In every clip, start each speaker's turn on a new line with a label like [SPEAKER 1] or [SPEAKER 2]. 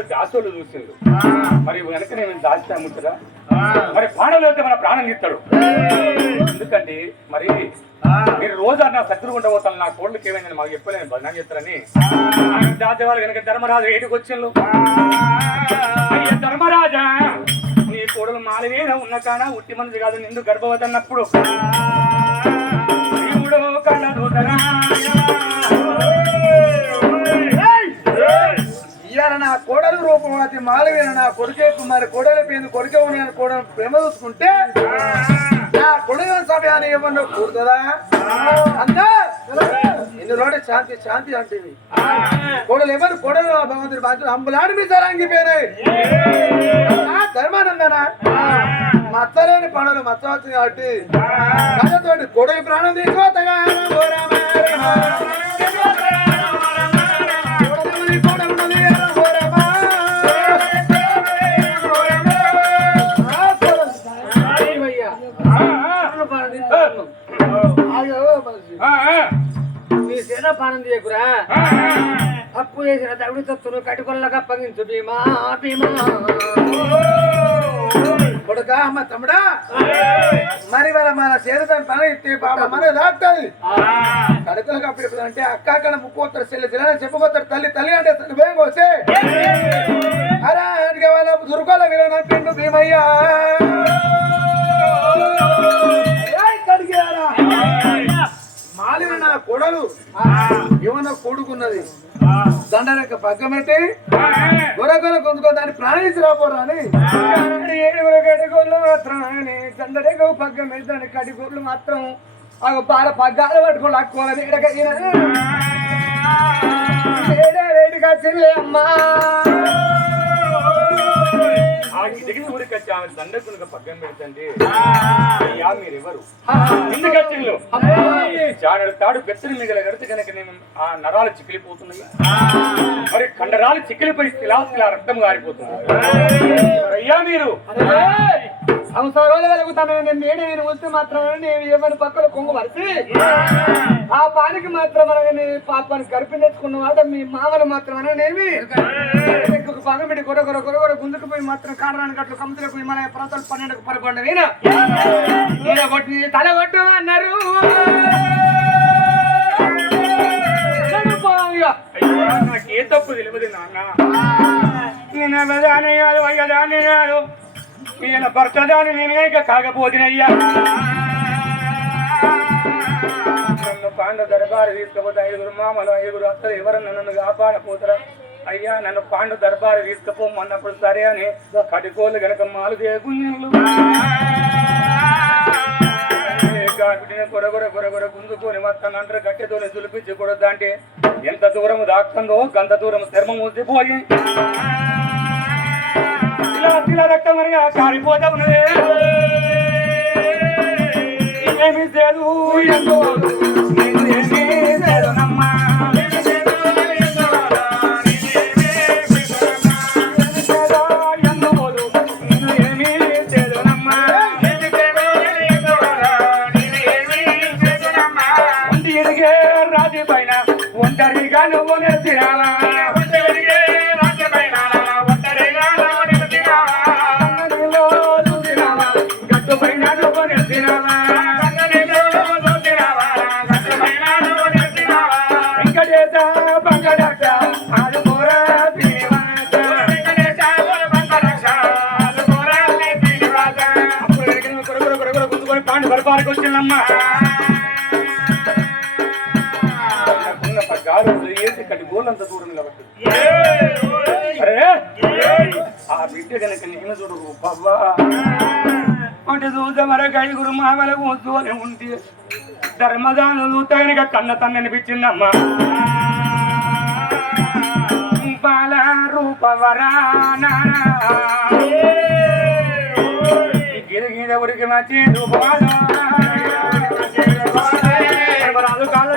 [SPEAKER 1] ఆనాడు దాసోళ్ళు చూసిండు. మరి వెనక నేను దాల్చిన ముట్టరా మరి ప్రాణంలో అయితే మన ప్రాణం ఇస్తాడు ఎందుకంటే మరి మీరు రోజు నా శత్రువు ఉండబోతాను నా కోళ్ళకి ఏమైందని మాకు చెప్పలేను భజన చేస్తారని దాచేవాళ్ళు వెనక ధర్మరాజు ఏటికి వచ్చిండు. ధర్మరాజా నీ కోడలు మాలవేన ఉన్న కాడ ఉట్టి మనది కాదు నిండు గర్భవతి అన్నప్పుడు. కళ్ళ
[SPEAKER 2] రూపమతి మాలవేను నా కొడుకే కుమారి కోడలి పేరు కొడుకే ఉన్నాను కూడా ప్రేమ చూసుకుంటే నా కొడుకు సమయాన్ని ఏమన్నా కూడుతుందా అంతా ఇన్ని రోడ్డు శాంతి శాంతి అంటే కోడలు ఎవరు? కోడలు భగవంతుడి బాధ్యత. అంబులాడి మీ సరంగిపోయినాయి ధర్మానందనా? మచ్చలేని పనులు మచ్చవచ్చు కాబట్టి కథతోటి కొడుకు ప్రాణం తీసుకోతగా
[SPEAKER 3] నీ సేన పానం చేయకురా. అప్పు చేసిన తవిడి తత్తును కట్టుకొల్లగా అప్పగించు భీమా భీమా.
[SPEAKER 2] కొడుకా అమ్మ తమ్ముడా మరి వాళ్ళ మన చేరుతాను పని ఇస్తే బాబా మన దాటుతుంది కడుకులకు అప్పుడు అంటే అక్క అక్కడ ముక్కోతారు చెల్లి చెల్లని చెప్పుకోతారు తల్లి తల్లి అంటే తల్లి భయం కోసే. అరే వాళ్ళ దుర్గోల విలన పిండు భీమయ్యా. కొడలు. ఏమన్నా కూడుకున్నది. దండలెక్క పక్కన పెట్టి. గొర్రె కొందుకో దాన్ని ప్రాణించి రాపోరా అని.
[SPEAKER 3] ఏడుగురు మాత్రం చందడకు పగ్గం వెళ్తాను కడిగోళ్ళు మాత్రం ఆ పాల పగ్గాలు పట్టుకోవాలి వేడే వేడిగా చెల్లి అమ్మా.
[SPEAKER 1] ఆ గిటికి ఊరికి వచ్చి ఆమె దండకులుగా పక్కన పెడుతండి. అయ్యా మీరెవరు? ఎందుకు వచ్చిండ్రు జానడు తాడు బెత్తడి మీద కడితే కనుక నేను ఆ నరాలు చిక్కిలిపోతున్నాయి మరి కండరాలు చిక్కిలిపోయి శిలా శిలా రక్తం గారిపోతుంది అయ్యా మీరు?
[SPEAKER 3] సంవత్సరాలు వెలుగుతాను నేను నేనే వస్తే మాత్రం నేను ఏమైనా పక్కన కొంగు వరిసి? ఆ పానికి మాత్రం పాపాన్ని గడిపి తెచ్చుకున్న వాడ మీ మామను మాత్రం అననేమి పగం పెట్టి గొర్ర గొర్ర గొర్ర గొర్ర గుంజుకు పోయి మాత్రం కారణానికి అట్లు కమ్ముతులకు హిమాలయ పర్వతాలు పన్నెండుకు పరిపండి నేనా కొట్టి తల కొట్టు అన్నారు.
[SPEAKER 1] అయ్యా నాకు ఏ తప్పు తెలియదు నాన్న. నేను ఎవదానే కాదు అయ్యదానే కాదు ఈయన భర్తదాని నేను ఇక కాకపోతినయ్యా. నన్ను పాండ దర్బారు తీసుకుపోతే ఐదుగురు మామలు ఐదుగురు అత్తలు ఎవరన్నా నన్ను కాపాడపోతారా అయ్యా నన్ను పాండు దర్బారు తీసుకుపోమన్నప్పుడు సరే అని కటికోలు గనక మాలు దేగుళ్ళు గొరగొర గొరగొర గుంజుకొని వస్తానంటారు గట్టెతోని దులిపించి కొడద్దా అంటే ఎంత దూరం దాక్తుందో గంత దూరం చర్మం ఊసిపోయి ఇలా ఇలా రక్తమనిగా కారిపోతా ఉన్నదే ఏమి లేదు ఎంతో రాజు పైన ఒంటరిగా నువ్వు నెత్తిరాలా గుద్దుకొని వచ్చిందమ్మా గోళ్ళంత దూరం ఆ బిడ్డ కనుక నేను చూడు బాబా. ఒకటి చూసే మరొక ఐదుగురు మామల అని ఉంటే ధర్మదాను చూస్తే కనుక కన్న తన్ననిపించిందమ్మా. బాల రూపవరానా గిరి గిరి ఉరికి మచి రూపవాదా రాజు కాళ్ళ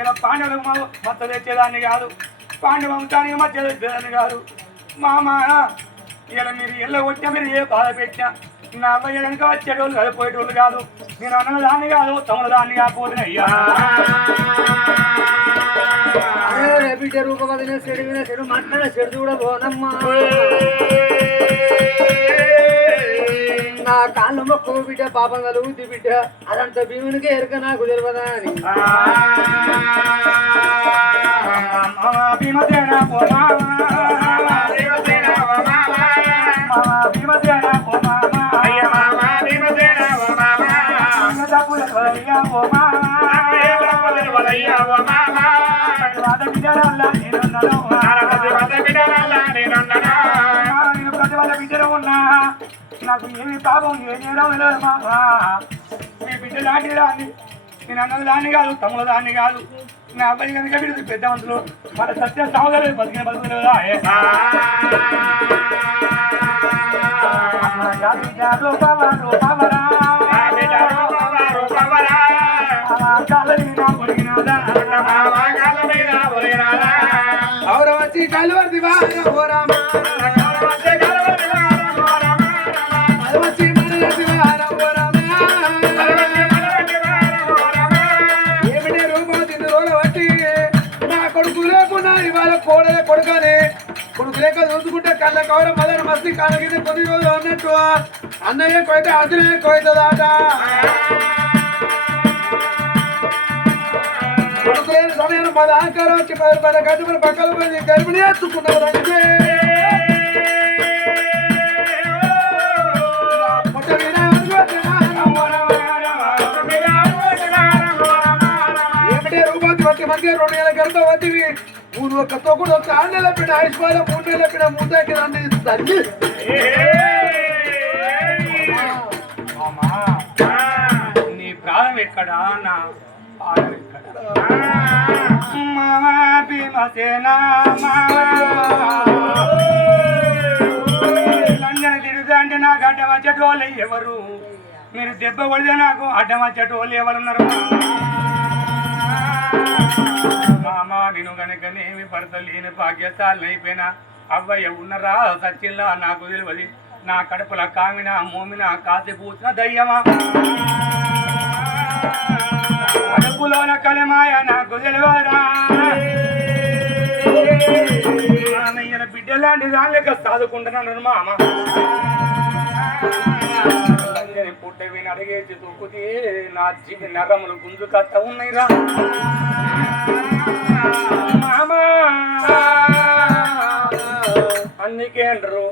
[SPEAKER 1] ఇలా పాండవులకు మా మత్త తెచ్చేదాన్ని కాదు. పాండవ వంశానికి మధ్య తెచ్చేదాన్ని కాదు. మామ ఇలా మీరు ఎల్ల వచ్చా మీరు ఏ బాధ పెట్టినా నా అబ్బాయి కనుక వచ్చేటోళ్ళు కాదు పోయేటోళ్ళు కాదు. నేను అన్న దాన్ని కాదు తమల దాన్ని కాకపోతే అయ్యా
[SPEAKER 3] బిడ్డ రూపవదిన చెడు చెడు మాట్లాడ చెడు చూడ పోనమ్మా నా కాళ్ళు మొక్కు బిడ్డ పాపం కలుగుద్ది బిడ్డ. అదంత భీమునికి ఎరక నాకు తెలియదా అని
[SPEAKER 1] భీమసేన భీమసేన భీమసేన నాకు ఏమి పాపం ఏం చేయడం లేదు మామ మీ బిడ్డ లాంటి దాన్ని నేను అన్నది దాన్ని కాదు తమ్ముడు దాన్ని కాదు. నా అబ్బాయి కనుక వీడు పెద్ద మనుషులు మన సత్య సాగలేదు బతికిన బతుకులేదా
[SPEAKER 2] వాన ఓ రామ అలవతి కళ్ళ కవర మదన మస్తి కళ్ళకి కొద్ది రోజులు అన్నట్టు. అన్నయ్య కొయితే అతనే కొయితదాట కొడుకు సమయం పది ఆకారం వచ్చి పది పది గంటల పక్కన పది గర్భిణి ఎత్తుకున్నారు అంటే పుట్ట మీద ఏమిటే రూపాయి బట్టి మంది రెండు నెలల గర్భవతివి మూడు ఒక్కతో కూడా ఒక ఆరు నెలల పిడ ఆయుష్మాల మూడు నెలల పిడ మూతాకి దాన్ని తల్లి.
[SPEAKER 1] నీ ప్రాణం ఎక్కడా? నా పాదం ఎక్కడా? మామా భీమసేన లండన్ తిరుగుతా అంటే నాకు అడ్డం వచ్చేటోళ్ళు ఎవరు? మీరు దెబ్బ కొడితే నాకు అడ్డం వచ్చేటోళ్ళు ఎవరున్నారు? నేను పడతలేని భాగ్యశాలను అవ్వయ్య ఉన్నరా సచ్చిల్లా నాకు తెలియదు. నా కడుపుల కామిన మోమిన కాసి పూసిన దయ్యమా? కడుపులోన కలిమాయ నాకు తెలియరా నాన్నయ్యన బిడ్డలాంటి దానిలేక సాదుకుంటున్నాను మామ. లంజని అడిగేసి తూకుతే నా జీవి నరములు గుంజు కత్త ఉన్నాయిరా. అందుకే అంటారు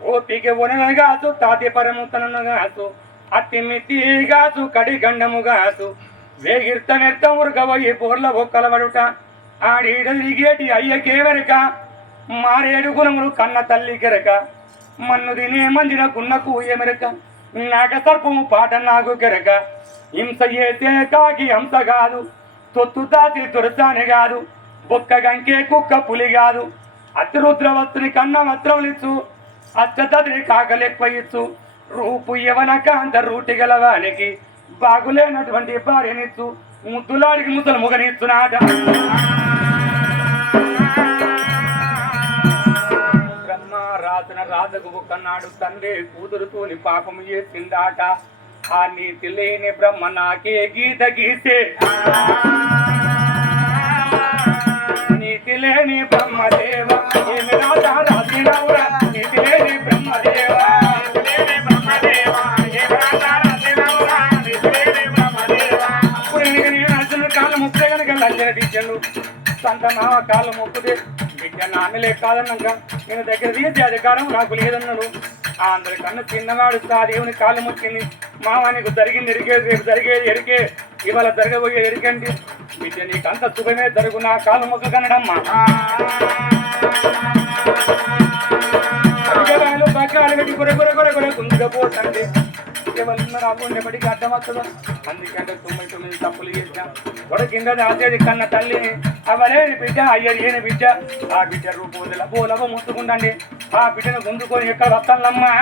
[SPEAKER 1] ఓపిక ఒనగాసు తాతి పరముతనను గాసు అట్టి మితి గాసు కడి గండము గాసు వేగిర్త నెర్త ఉరకబోయి బోర్ల బొక్కల పడుట ఆడీడ తిరిగేటి అయ్యకేవరక మారేడు గుణములు కన్న తల్లి కెరక మన్ను తినే మందిన గున్నకు ఎమెరక నాగ సర్పము పాట నాకు కెరక. హింస చేసే కాకి హంస కాదు తొత్తు తాతి తురసాని కాదు. బొక్క గంకే కుక్క పులి కాదు. అతిరుద్రవస్తుని కన్న వస్త్రములిచ్చు అచ్చతని కాకలెక్కువచ్చు రూపు యవన కాంత రూటి గలవానికి బాగులేనటువంటి భార్యనిచ్చు. ముద్దులాడికి ముసలు ముగనిచ్చునాట. బ్రహ్మ రాసిన రాజకు ఒక్కనాడు తండ్రి కూతురుతోని పాపము చేసిందాట. ఆ నీతి లేని బ్రహ్మ నాకే గీత గీసే. నీతి లేని బ్రహ్మదేవ ఏమి రాత రాసినవురా? నీతి నీతి లేని బ్రహ్మదేవ కనుక టీచర్లు సంత మామ కాలం మొక్కుదే బిడ్డ నాన్నలే కాదన్నాక నేను దగ్గర తీసే అధికారం నాకు లేదన్నాడు అందరికన్నా చిన్నవాడు ఆ దేవుని కాళ్ళు మొక్కింది మామ నీకు జరిగింది ఎరిగేది రేపు జరిగేది ఎరికే. ఇవాళ జరగబోయే ఎరికండి. బిడ్డ నీకంత శుభమే జరుగు నా కాళ్ళు మొక్క కనడమ్మా ఎవరున్నారు ఎప్పటికి బడికి అడ్డం అందుకంటే తొమ్మిది తొమ్మిది తప్పులు చేసినాం గొడ కింద దాచేది కన్న తల్లిని అవలేని బిడ్డ అయ్యలేని బిడ్డ. ఆ బిడ్డ రూపోదల పోలవ ముట్టుకుండండి ఆ బిడ్డను గుంజుకొని ఎక్కడ వస్తానమ్మా?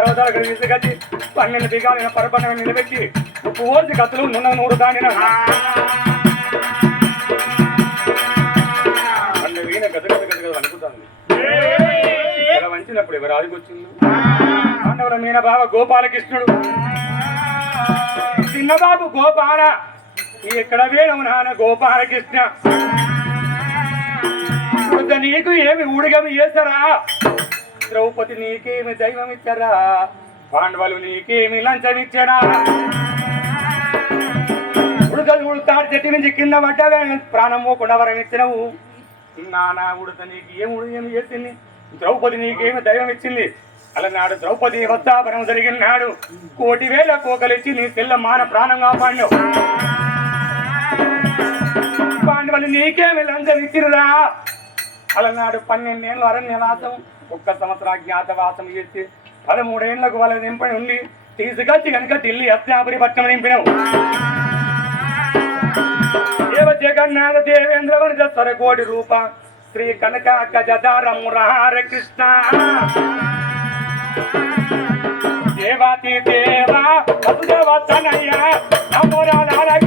[SPEAKER 1] పర్వతాలు కలిసి కట్టి పన్నెండు దిగాలిన పరపన్న నిలబెట్టి ముప్పు ఓసి కత్తులు నున్న నూరు దానిన. అన్న వీణ అనుకుంటాను ఇలా వంచినప్పుడు ఎవరు ఆదికొచ్చింది పాండవుల మీన బావ గోపాలకృష్ణుడు. చిన్నబాబు గోపాల ఎక్కడ వేణు నాన్న గోపాలకృష్ణ? నీకు ఏమి ఊడిగమి చేస్తారా ద్రౌపది నీకేమి దైవం పాండవులు నీకేమి లంచం ఇచ్చారా ఉడకలు ఉడతాడు చెట్టు నుంచి కింద పడ్డాగా ప్రాణం పోకుండా వరం ఇచ్చినవు నానా ఉడత నీకు ఏమి చేసింది? ద్రౌపది నీకేమి దైవం ఇచ్చింది అలనాడు ద్రౌపది వద్దాపనం జరిగిన నాడు కోటి వేల కోకలిచ్చి నీ తెల్ల మాన ప్రాణం కాపాడినావు. పాండవులు నీకేమి లంచం ఇచ్చిరురా అలనాడు పన్నెండేళ్ళు అరణ్యవాసం ఒక్క సంవత్సరం అజ్ఞాతవాసం చేసి పదమూడేళ్ళకు వాళ్ళ నింపడి ఉండి తీసుకొచ్చి కనుక ఢిల్లీ హస్తినాపురి పట్నం నింపినావు. దేవ జగన్నాథ దేవేంద్ర వర్గ స్వరకోటి రూప శ్రీ కనక గజధారమురహార కృష్ణ దేవాతి దేవా వసుదేవ తనయ్య నారాయణ